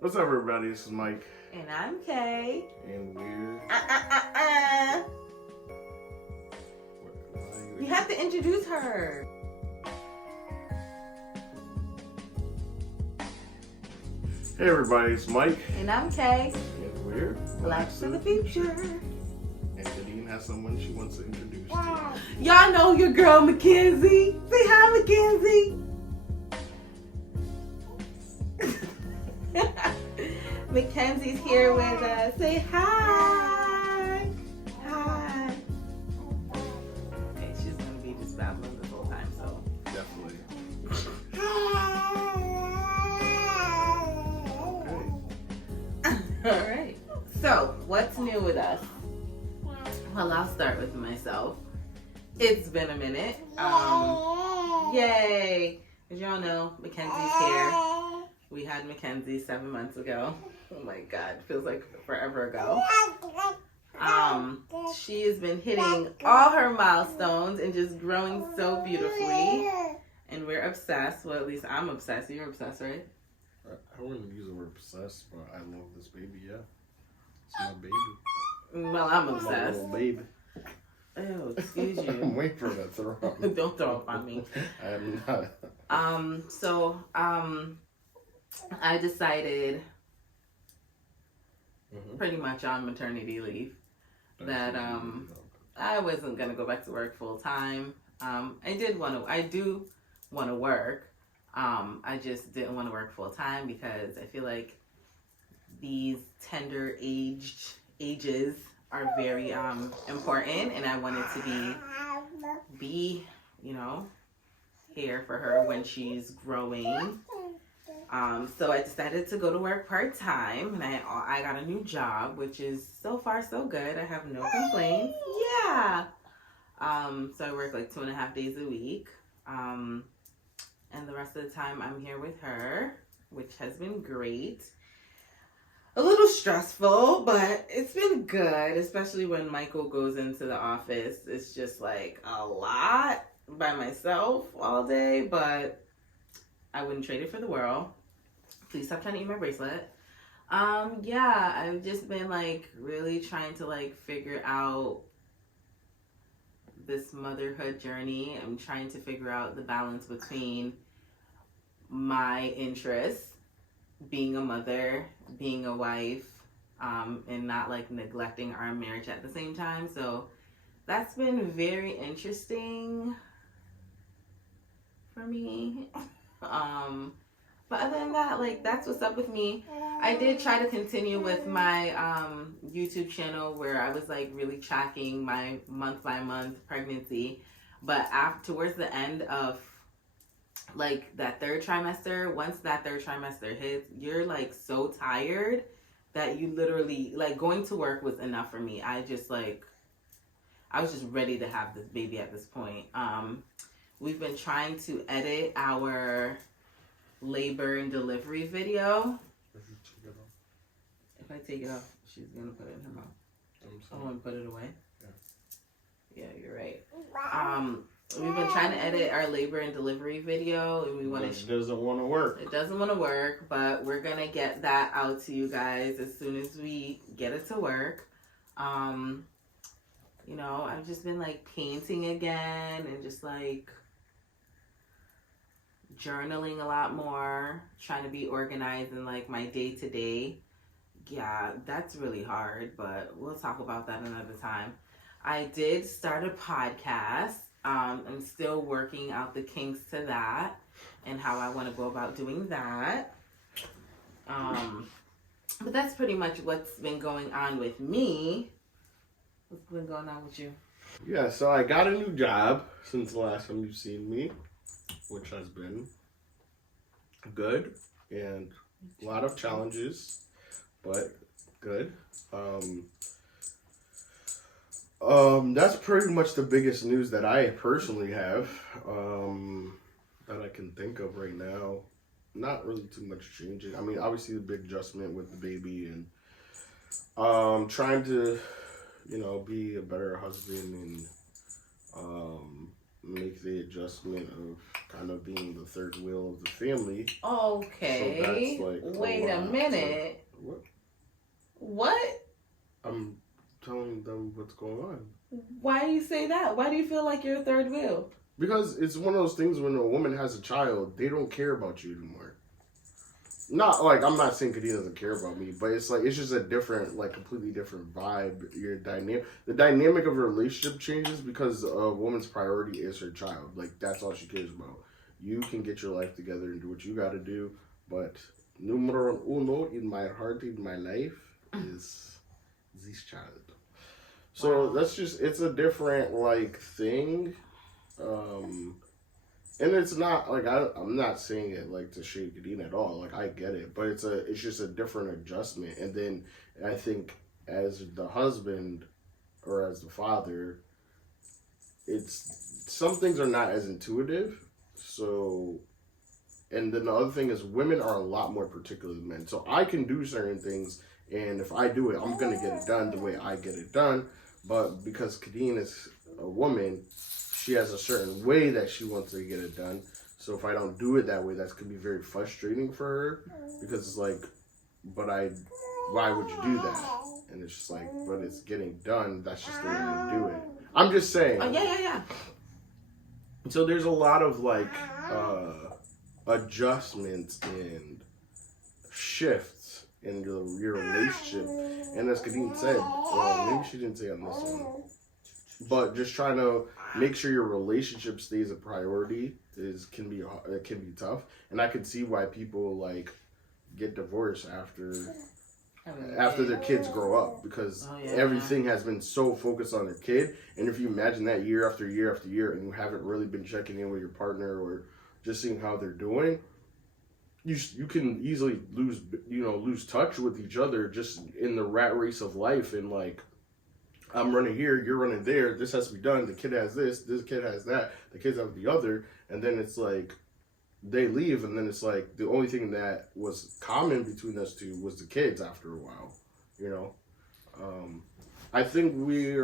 What's up, everybody? This is Mike. And I'm Kay. And we're... You have to introduce her. Hey, everybody. It's Mike. And I'm Kay. And we're... Blacks for the future. And Nadine has someone she wants to introduce to. Y'all know your girl, Mackenzie. Say hi, Mackenzie. Mackenzie's here with us. Say hi. Hi. Okay, she's going to be just babbling this whole time, so. Definitely. All right. So, what's new with us? Well, I'll start with myself. It's been a minute. Yay! As y'all know, Mackenzie's here. We had Mackenzie 7 months ago. Oh my God, feels like forever ago. She has been hitting all her milestones and just growing so beautifully. And we're obsessed. Well, at least I'm obsessed. You're obsessed, right? I wouldn't use the word obsessed, but I love this baby, yeah. It's my baby. Well, I'm obsessed. Little baby. Oh, excuse you. I'm waiting for that throw up. Don't throw up on me. I am not. I decided pretty much on maternity leave that I wasn't gonna go back to work full time. I do want to work. I just didn't want to work full time because I feel like these tender ages are very important, and I wanted to be here for her when she's growing. So I decided to go to work part-time, and I got a new job, which is so far so good. I have no complaints. Yeah. So I work like 2.5 days a week. And the rest of the time I'm here with her, which has been great. A little stressful, but it's been good, especially when Michael goes into the office. It's just like a lot by myself all day, but I wouldn't trade it for the world. Please stop trying to eat my bracelet. Yeah, I've just been like really trying to like figure out this motherhood journey. I'm trying to figure out the balance between my interests, being a mother, being a wife, and not like neglecting our marriage at the same time. So that's been very interesting for me. But other than that, like, that's what's up with me. I did try to continue with my YouTube channel where I was like really tracking my month by month pregnancy, but towards the end of like that third trimester, once that third trimester hits, you're like so tired that you literally like going to work was enough for me. I was just ready to have this baby at this point. We've been trying to edit our labor and delivery video. If I take it off, she's gonna put it in her mouth. I want to put it away. Yeah, you're right. We've been trying to edit our labor and delivery video, and we want to. It doesn't want to work. It doesn't want to work, but we're gonna get that out to you guys as soon as we get it to work. I've just been like painting again and just like journaling a lot more, trying to be organized in like my day-to-day. Yeah, that's really hard, but we'll talk about that another time. I did start a podcast. I'm still working out the kinks to that and how I want to go about doing that. But that's pretty much what's been going on with me. What's been going on with you? Yeah, so I got a new job since the last time you've seen me, which has been good and a lot of challenges, but good. That's pretty much the biggest news that I personally have, that I can think of right now. Not really too much changing. I mean, obviously the big adjustment with the baby and trying to, be a better husband and make the adjustment of kind of being the third wheel of the family. Okay. So that's like wait a minute. What? I'm telling them what's going on. Why do you say that? Why do you feel like you're a third wheel? Because it's one of those things when a woman has a child, they don't care about you anymore. Not like, I'm not saying Kadena doesn't care about me, but it's like, it's just a different, like completely different vibe. Your dynamic, the dynamic of a relationship changes because a woman's priority is her child. Like, that's all she cares about. You can get your life together and do what you gotta do, but numero uno in my heart, in my life, is this child. So Wow. that's just, it's a different, like, thing. And it's not like I'm not saying it like to shade Kadena at all. Like, I get it, but it's just a different adjustment. And then I think as the husband or as the father, it's some things are not as intuitive. So, and then the other thing is women are a lot more particular than men. So I can do certain things, and if I do it, I'm gonna get it done the way I get it done. But because Kadena is a woman, she has a certain way that she wants to get it done. So if I don't do it that way, that's gonna be very frustrating for her because it's like, why would you do that? And it's just like, but it's getting done. That's just the way you do it. I'm just saying. Oh yeah. So there's a lot of like adjustments and shifts in your relationship. And as Kadena said, well, maybe she didn't say on this one, but just trying to make sure your relationship stays a priority can be tough, and I can see why people like get divorced after their kids grow up because everything has been so focused on their kid. And if you imagine that year after year after year, and you haven't really been checking in with your partner or just seeing how they're doing, you can easily lose touch with each other just in the rat race of life. And like, I'm running here, you're running there, this has to be done, the kid has this kid has that, the kids have the other, and then it's like they leave, and then it's like the only thing that was common between us two was the kids after a while, I think we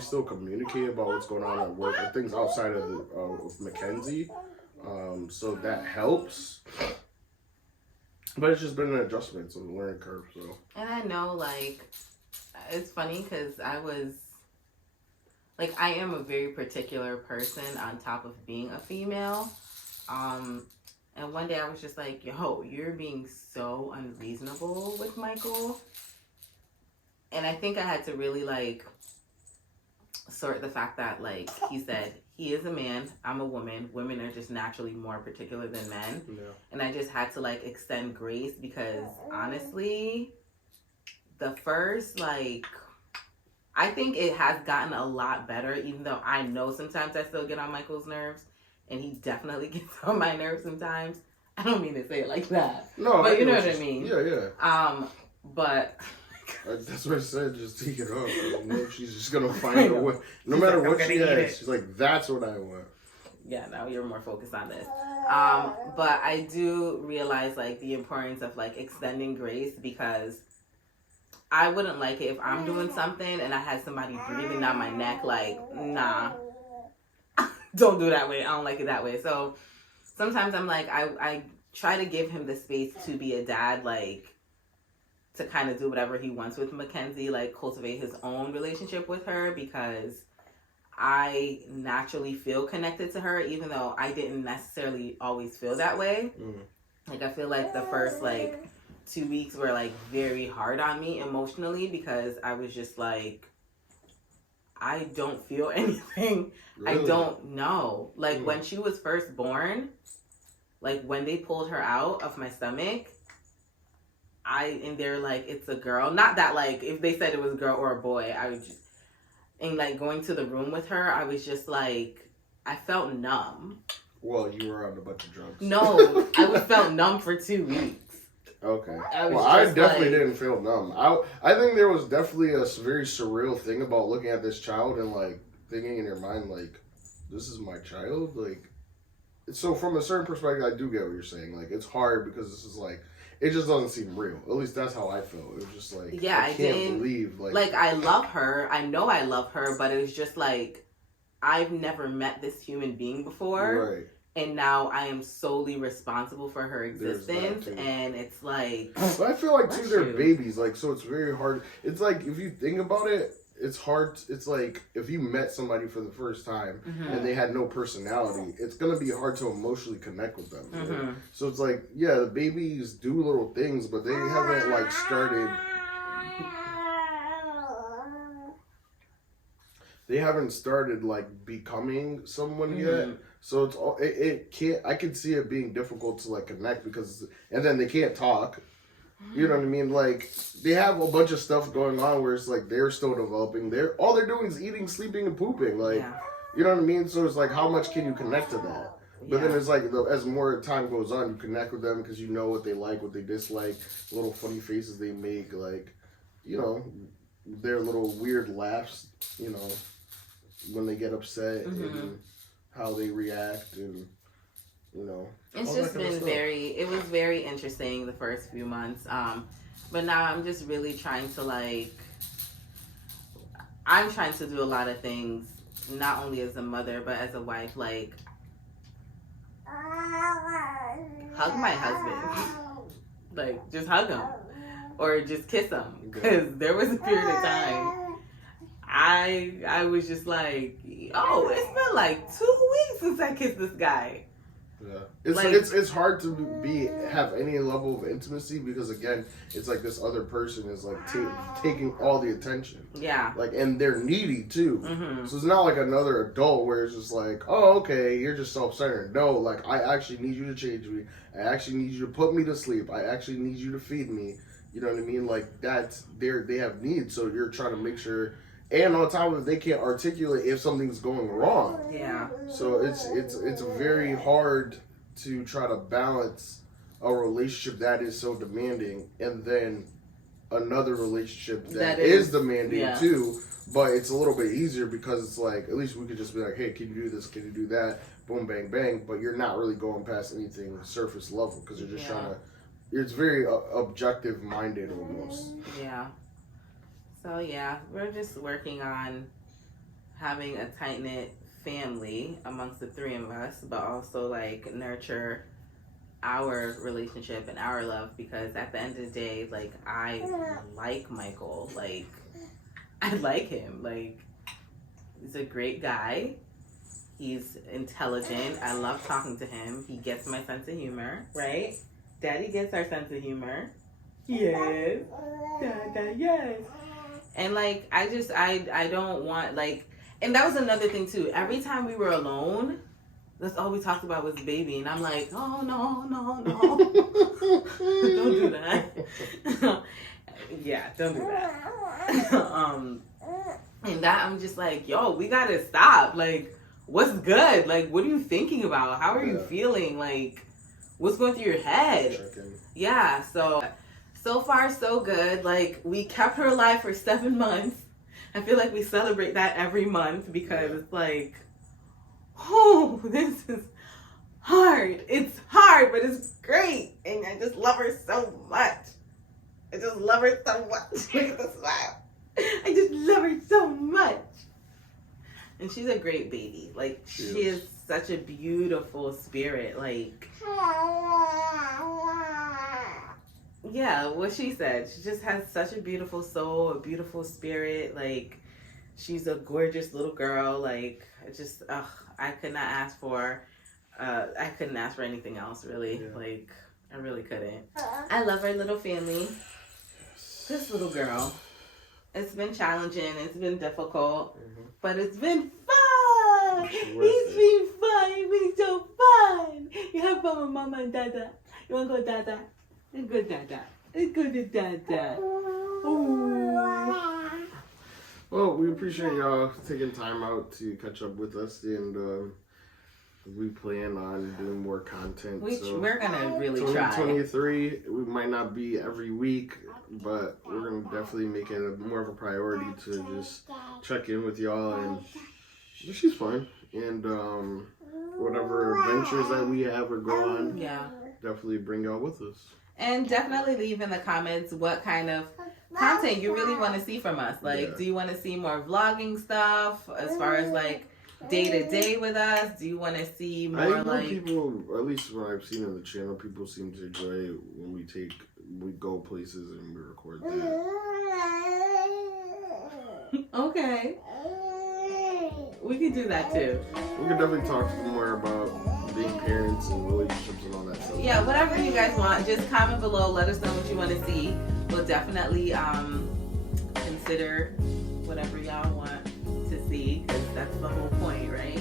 still communicate about what's going on at work or things outside of Mackenzie, so that helps. But it's just been an adjustment, so the learning curve. So. And I know, like, it's funny because I am a very particular person on top of being a female. And one day I was just like, yo, you're being so unreasonable with Michael. And I think I had to really, like, sort the fact that, like, he said, he is a man, I'm a woman. Women are just naturally more particular than men. Yeah. And I just had to, like, extend grace because, honestly, the first, like, I think it has gotten a lot better, even though I know sometimes I still get on Michael's nerves, and he definitely gets on my nerves sometimes. I don't mean to say it like that. No, but you know what I mean. Yeah. But... that's what I said, just take it off. She's just going to find a way. No matter what she has, she's like, that's what I want. Yeah, now you're more focused on this. But I do realize, like, the importance of, like, extending grace because I wouldn't like it if I'm doing something and I had somebody breathing down my neck, like, nah, don't do that way. I don't like it that way. So sometimes I'm like, I try to give him the space to be a dad, like, to kind of do whatever he wants with Mackenzie, like cultivate his own relationship with her because I naturally feel connected to her, even though I didn't necessarily always feel that way. Like, I feel like the first, like, 2 weeks were, like, very hard on me emotionally because I was just like, I don't feel anything. Really? I don't know. Like, when she was first born, like, when they pulled her out of my stomach, and they're like, it's a girl. Not that, like, if they said it was a girl or a boy, I would just, and, like, going to the room with her, I was just, like, I felt numb. Well, you were on a bunch of drugs. No, I felt numb for 2 weeks. Okay. I definitely didn't feel numb. I think there was definitely a very surreal thing about looking at this child and, like, thinking in your mind, like, this is my child? Like, so from a certain perspective, I do get what you're saying. Like, it's hard because this is, like, it just doesn't seem real. At least that's how I felt. It was just like, I can't believe. Like, I love her. I know I love her, but it was just like, I've never met this human being before. Right. And now I am solely responsible for her There's that, existence. too. And it's like... But I feel like, too, bless they're you. babies. Like, so it's very hard. It's like, if you think about it, it's hard. It's like, if you met somebody for the first time and they had no personality, it's going to be hard to emotionally connect with them. Right? So it's like, yeah, the babies do little things, but they haven't, like, started... They haven't started, like, becoming someone yet. So it's all, it can't, I can see it being difficult to, like, connect because, and then they can't talk. You know what I mean? Like, they have a bunch of stuff going on where it's like they're still developing. All they're doing is eating, sleeping, and pooping. Like, you know what I mean? So it's like, how much can you connect to that? But then it's like, as more time goes on, you connect with them because you know what they like, what they dislike, little funny faces they make, like, you know, their little weird laughs, you know, when they get upset and how they react and, you know. It's just been it was very interesting the first few months. But now I'm just really trying to, like, I'm trying to do a lot of things, not only as a mother, but as a wife, like, hug my husband. Like, just hug him. Or just kiss him. Because there was a period of time I was just like, oh, it's been like 2 weeks since I kissed this guy. Yeah, it's hard to have any level of intimacy because, again, it's like this other person is like taking all the attention. Yeah. Like, and they're needy too. So it's not like another adult where it's just like, oh, okay, you're just self-centered. No, like, I actually need you to change me. I actually need you to put me to sleep. I actually need you to feed me. You know what I mean? Like, they have needs, so you're trying to make sure. And on top of it, they can't articulate if something's going wrong. Yeah. So it's very hard to try to balance a relationship that is so demanding and then another relationship that is demanding too. But it's a little bit easier because it's like, at least we could just be like, hey, can you do this? Can you do that? Boom, bang, bang. But you're not really going past anything surface level because you're just trying to. It's very objective minded almost. Yeah. So, yeah, we're just working on having a tight-knit family amongst the three of us, but also, like, nurture our relationship and our love because at the end of the day, like, I like Michael. Like, I like him. Like, he's a great guy. He's intelligent. I love talking to him. He gets my sense of humor, right? Daddy gets our sense of humor. Yes. Dada, yes. And, like, I don't want, like, and that was another thing, too. Every time we were alone, that's all we talked about was baby. And I'm like, oh, no. Don't do that. Yeah, don't do that. And that, I'm just like, yo, we got to stop. Like, what's good? Like, what are you thinking about? How are you feeling? Like, what's going through your head? Yeah, so far, so good. Like, we kept her alive for 7 months. I feel like we celebrate that every month because it's like, oh, this is hard. It's hard, but it's great. And I just love her so much. I just love her so much. Look at the smile. I just love her so much. And she's a great baby. Like, she is such a beautiful spirit. Like, yeah, what she said. She just has such a beautiful soul, a beautiful spirit. Like, she's a gorgeous little girl. Like, I could not ask for, I couldn't ask for anything else, really. Yeah. Like, I really couldn't. I love our little family. This little girl. It's been challenging. It's been difficult. But it's been fun. It's been fun. It's been so fun. You have fun with Mama and Dada. You want to go, Dada? Let's go, Dada. Let's go to Dada. Ooh. Well, we appreciate y'all taking time out to catch up with us, and we plan on doing more content. We're gonna really try. 2023, we might not be every week, but we're gonna definitely make it more of a priority to just check in with y'all, and she's fun. And whatever adventures that we have or go on, definitely bring y'all with us. And definitely leave in the comments what kind of content you really want to see from us. Like, do you want to see more vlogging stuff as far as, like, day to day with us? Do you want to see I more know like people, at least what I've seen on the channel, people seem to enjoy it when we go places and we record that. Okay, we can do that too. We could definitely talk more about being parents and relationships and all that stuff. Yeah, whatever you guys want, just comment below. Let us know what you want to see. We'll definitely consider whatever y'all want to see, because that's the whole point, right?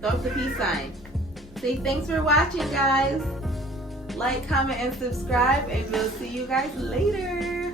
Throw up the peace sign. Say thanks for watching, guys. Like, comment, and subscribe, and we'll see you guys later.